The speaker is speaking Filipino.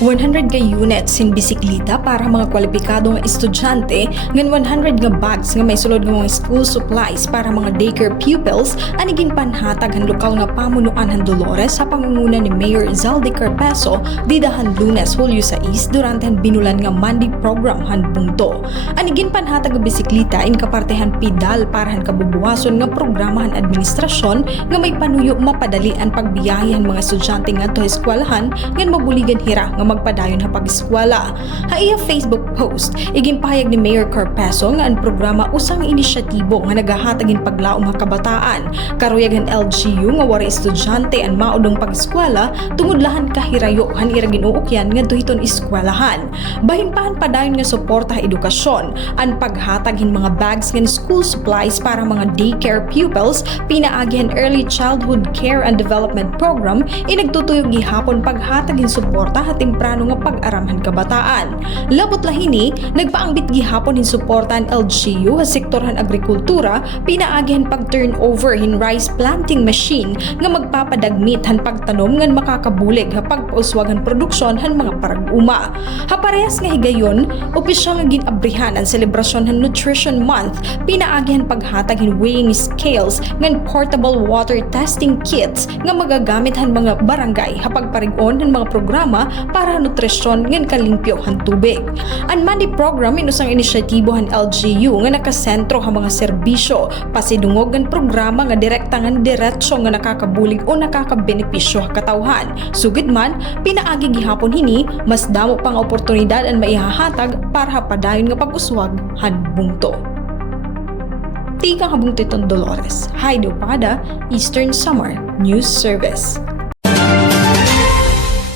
100 ka units in bisikleta para mga kwalipikado nga estudyante, ngan 100 nga bags nga may sulod nga mga school supplies para mga daycare pupils anigin panhatag han lokal nga pamunuan han Dolores sa pangunguna ni Mayor Zaldi Carpeso didahan Lunes, Hulyo 6 durante han binulan nga Monday program han Bungto. Anigin panhatag nga bisikleta in kapartehan pidal para han kabubuhason nga programa han administrasyon nga may panuyo mapadali ang pagbiyahe han mga estudyante ngadto eskwelahan ngan mabuligan hira nga magpadayon ha pag-eskwela. Ha iya Facebook post, igimpahayag ni Mayor Carpeso nga ang programa usang inisyatibo nga nagahatagin paglaom nga kabataan. Karuyagan LGU nga wari estudyante ang maudong pag-eskwela tungod lahan kahirayo han ira ginuukyan nga duhiton eskwelahan. Bahimpahan padayon nga suporta ha edukasyon, ang paghatagin mga bags nga school supplies para mga daycare pupils, pinaagihan Early Childhood Care and Development Program, inagtutuyog gihapon paghatagin suporta ha temprano nga pag-aramhan kabataan. Labot lahini, nagpaangbit gihapon hin suportan LGU ha sektorhan agrikultura, pinaagihan pag-turnover hin rice planting machine nga magpapadagmit han pagtanom ngan makakabulig ha pagpauswagan produksyon han mga parag-uma. Ha parehas nga higayon, opisyal nga ginabrihan ang selebrasyon han Nutrition Month, pinaagihan paghatag hin weighing scales ngan portable water testing kits nga magagamit han mga barangay ha pagparigon han mga programa para nutrisyon ngan kalimpyo han tubig. Ang Monday program inusang inisyatibo han LGU nga nakasentro ha mga serbisyo, pasidungog ngan programa nga direkta ngan diretso nga nakakabulig o nakakabenepisyo ha katawhan. Sugid man, pinaagi gihapon hini, mas damo pang oportunidad ang maihahatag para padayon nga pag-uswag han Bungto. Tika habungto itong Dolores, Haido Pada, Eastern Samar News Service.